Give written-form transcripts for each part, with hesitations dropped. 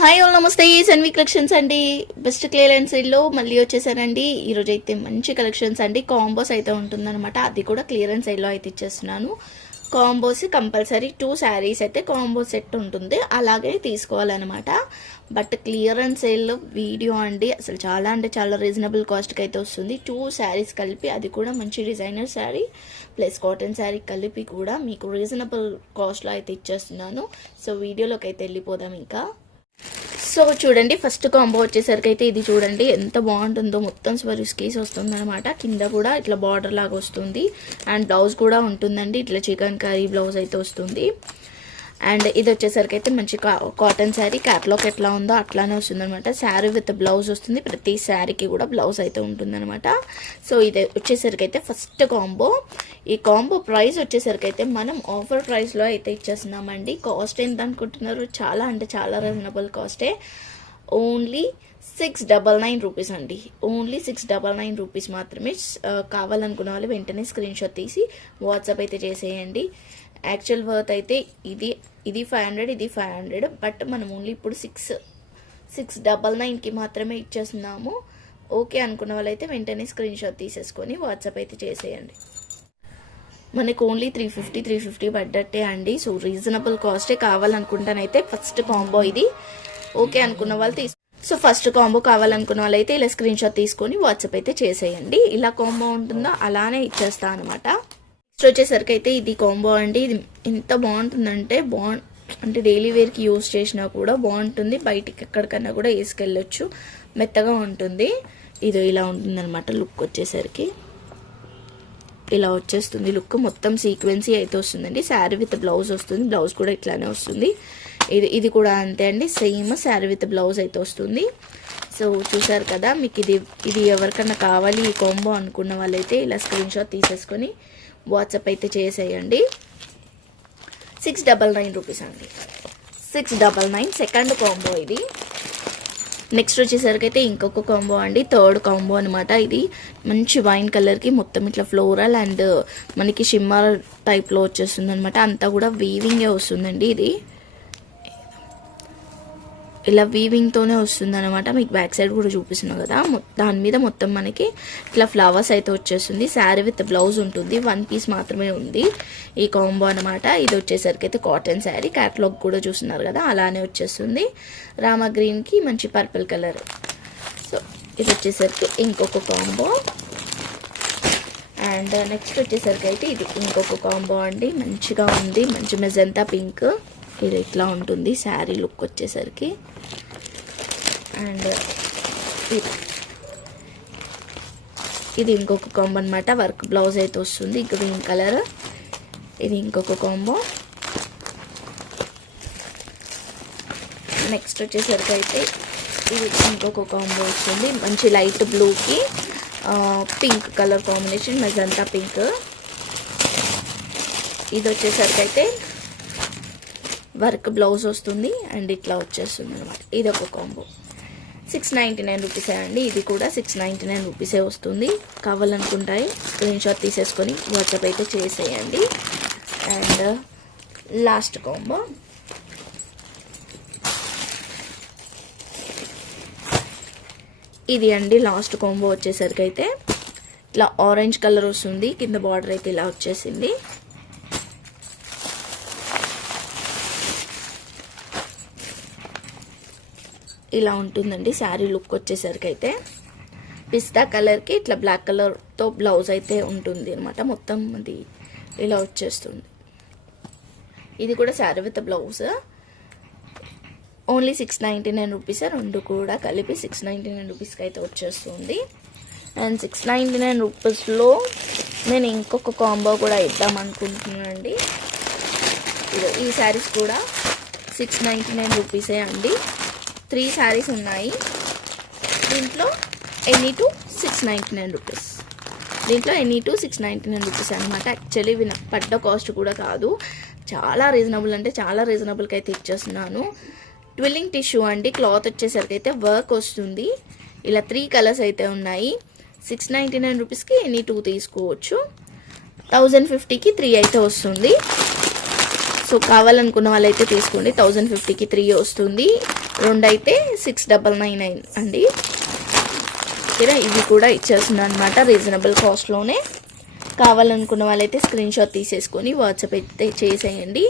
Hi all నమస్తే Sanvi collections అండి. Best clearance సేల్లో మళ్ళీ వచ్చేసానండి. ఈరోజు అయితే మంచి కలెక్షన్స్ అండి. కాంబోస్ అయితే ఉంటుందన్నమాట. అది కూడా క్లియరెన్స్ సేల్లో అయితే ఇచ్చేస్తున్నాను. కాంబోస్ కంపల్సరీ 2 శారీస్ అయితే కాంబో సెట్ ఉంటుంది, అలాగే తీసుకోవాలన్నమాట. బట్ క్లియరెన్స్ సేల్లో వీడియో అండి అసలు చాలా అంటే చాలా రీజనబుల్ కాస్ట్కి అయితే వస్తుంది. 2 శారీస్ కలిపి, అది కూడా మంచి designer sari plus cotton sari కలిపి కూడా మీకు రీజనబుల్ కాస్ట్లో అయితే ఇచ్చేస్తున్నాను. సో వీడియోలోకి అయితే వెళ్ళిపోదాం ఇంకా. సో చూడండి, ఫస్ట్ కాంబో వచ్చేసరికి అయితే ఇది చూడండి ఎంత బాగుంటుందో. మొత్తం స్వరీస్ కేస్ వస్తుంది అనమాట. కింద కూడా ఇట్లా బార్డర్ లాగా వస్తుంది అండ్ బ్లౌజ్ కూడా ఉంటుందండి. ఇట్లా చికెన్ కర్రీ బ్లౌజ్ అయితే వస్తుంది. అండ్ ఇది వచ్చేసరికి అయితే మంచి కాటన్ శారీ, క్యాట్లాగ్ ఎట్లా ఉందో అట్లానే వస్తుంది అనమాట. శారీ విత్ బ్లౌజ్ వస్తుంది, ప్రతి శారీకి కూడా బ్లౌజ్ అయితే ఉంటుందన్నమాట. సో ఇది వచ్చేసరికి అయితే ఫస్ట్ కాంబో. ఈ కాంబో ప్రైస్ వచ్చేసరికి అయితే మనం ఆఫర్ ప్రైస్లో అయితే ఇచ్చేస్తున్నామండి. కాస్ట్ ఎంత అనుకుంటున్నారు? చాలా అంటే చాలా రీజనబుల్ కాస్టే. ఓన్లీ 699 రూపీస్ అండి. ఓన్లీ 699 రూపీస్ మాత్రమే. కావాలనుకున్న వాళ్ళు వెంటనే స్క్రీన్ షాట్ తీసి వాట్సాప్ అయితే చేసేయండి. యాక్చువల్ వర్త్ అయితే ఇది 500, ఇది 500, బట్ మనం ఓన్లీ ఇప్పుడు 699కి మాత్రమే ఇచ్చేస్తున్నాము. ఓకే అనుకున్న వాళ్ళైతే వెంటనే స్క్రీన్ షాట్ తీసేసుకొని వాట్సాప్ అయితే చేసేయండి. మనకు ఓన్లీ 350 పడ్డట్టే అండి. సో రీజనబుల్ కాస్టే. కావాలనుకుంటానైతే ఫస్ట్ కాంబో ఇది. ఓకే అనుకున్న వాళ్ళు సో ఫస్ట్ కాంబో కావాలనుకున్న వాళ్ళైతే ఇలా స్క్రీన్ షాట్ తీసుకొని వాట్సాప్ అయితే చేసేయండి. ఇలా కాంబో ఉంటుందో అలానే ఇచ్చేస్తా అనమాట. నెక్స్ట్ వచ్చేసరికి అయితే ఇది కాంబో అండి. ఇది ఎంత బాగుంటుందంటే అంటే డైలీ వేర్కి యూజ్ చేసినా కూడా బాగుంటుంది. బయటికి ఎక్కడికన్నా కూడా వేసుకెళ్ళొచ్చు, మెత్తగా ఉంటుంది. ఇది ఇలా ఉంటుంది అనమాట. లుక్ వచ్చేసరికి ఇలా వచ్చేస్తుంది. లుక్ మొత్తం సీక్వెన్సీ అయితే వస్తుందండి. శారీ విత్ బ్లౌజ్ వస్తుంది, బ్లౌజ్ కూడా ఇట్లానే వస్తుంది. ఇది కూడా అంతే అండి, సేమ్ శారీ విత్ బ్లౌజ్ అయితే వస్తుంది. సో చూసారు కదా, మీకు ఇది ఎవరికన్నా కావాలి ఈ కాంబో అనుకున్న వాళ్ళైతే ఇలా స్క్రీన్ షాట్ తీసేసుకొని వాట్సాప్ అయితే చేసేయండి. 699 రూపీస్ అండి. 699 సెకండ్ కాంబో ఇది. నెక్స్ట్ వచ్చేసరికి అయితే ఇంకొక కాంబో అండి, థర్డ్ కాంబో అనమాట. ఇది మంచి వైన్ కలర్కి మొత్తం ఇట్లా ఫ్లోరల్ అండ్ మనకి షిమ్మర్ టైప్లో వచ్చేస్తుంది అనమాట. అంతా కూడా వీవింగే వస్తుందండి. ఇది ఇలా వీవింగ్తోనే వస్తుంది అనమాట. మీకు బ్యాక్ సైడ్ కూడా చూపిస్తున్నాను కదా, దాని మీద మొత్తం మనకి ఇట్లా ఫ్లవర్స్ అయితే వచ్చేస్తుంది. శారీ విత్ బ్లౌజ్ ఉంటుంది. 1 పీస్ మాత్రమే ఉంది ఈ కాంబో అనమాట. ఇది వచ్చేసరికి అయితే కాటన్ శారీ, క్యాట్లాగ్ కూడా చూస్తున్నారు కదా అలానే వచ్చేస్తుంది. రామా గ్రీన్కి మంచి పర్పుల్ కలర్. సో ఇది వచ్చేసరికి ఇంకొక కాంబో. అండ్ నెక్స్ట్ వచ్చేసరికి అయితే ఇది ఇంకొక కాంబో అండి. మంచిగా ఉంది, మంచి మెజంతా పింక్. ఇది ఇట్లా ఉంటుంది శారీ లుక్ వచ్చేసరికి. అండ్ ఇది ఇంకొక కాంబో అనమాట. వర్క్ బ్లౌజ్ అయితే వస్తుంది, గ్రీన్ కలర్. ఇది ఇంకొక కాంబో. నెక్స్ట్ వచ్చేసరికి అయితే ఇది ఇంకొక కాంబో వస్తుంది. మంచి లైట్ బ్లూకి pink colour combination, magenta pink. ఇది వచ్చేసరికి అయితే వర్క్ బ్లౌజ్ వస్తుంది అండ్ ఇట్లా వచ్చేస్తుంది అనమాట. ఇది ఒక కాంబో. 699 రూపీసే అండి. ఇది కూడా 699 రూపీసే వస్తుంది. కావాలనుకుంటాయి స్క్రీన్ షాట్ తీసేసుకొని వాట్సాప్ అయితే చేసేయండి. And last combo. ఇది అండి లాస్ట్ కాంబో వచ్చేసరికి అయితే ఇట్లా ఆరెంజ్ కలర్ వస్తుంది. కింద బార్డర్ అయితే ఇలా వచ్చేసింది. ఇలా ఉంటుందండి శారీ లుక్ వచ్చేసరికి అయితే. పిస్తా కలర్కి ఇట్లా బ్లాక్ కలర్తో బ్లౌజ్ అయితే ఉంటుంది అనమాట. మొత్తం అది ఇలా వచ్చేస్తుంది. ఇది కూడా sari with blouse. Only 699 rupees. రెండు కూడా కలిపి 699 రూపీస్కి అయితే వచ్చేస్తుంది. అండ్ 699 రూపీస్లో నేను ఇంకొక కాంబో కూడా ఇద్దాం అనుకుంటున్నానండి. ఈ శారీస్ కూడా 699 రూపీసే అండి. 3 శారీస్ ఉన్నాయి. దీంట్లో ఎనీ టు 699 రూపీస్. దీంట్లో ఎనీ టు 699 రూపీస్ అనమాట. యాక్చువల్లీ పడ్డ కాస్ట్ కూడా కాదు, చాలా రీజనబుల్ అంటే చాలా రీజనబుల్కి అయితే ఇచ్చేస్తున్నాను. ట్విల్లింగ్ టిష్యూ అండి. క్లాత్ వచ్చేసరికి అయితే వర్క్ వస్తుంది. ఇలా 3 కలర్స్ అయితే ఉన్నాయి. 699 రూపీస్కి ఎనీ 2 తీసుకోవచ్చు. 1050కి 3 అయితే వస్తుంది. సో కావాలనుకున్న వాళ్ళైతే తీసుకోండి. 1050కి 3 వస్తుంది. 2 అయితే 699 అండి. ఓకేనా, ఇవి కూడా ఇచ్చేస్తున్నాను అనమాట రీజనబుల్ కాస్ట్లోనే. కావాలనుకున్న వాళ్ళైతే స్క్రీన్ షాట్ తీసేసుకొని వాట్సాప్ అయితే చేసేయండి.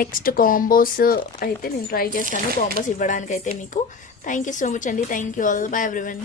నెక్స్ట్ కాంబోస్ అయితే నేను ట్రై చేస్తాను కాంబోస్ ఇవ్వడానికైతే మీకు. థ్యాంక్ యూ సో మచ్ అండి. Thank you all. By everyone.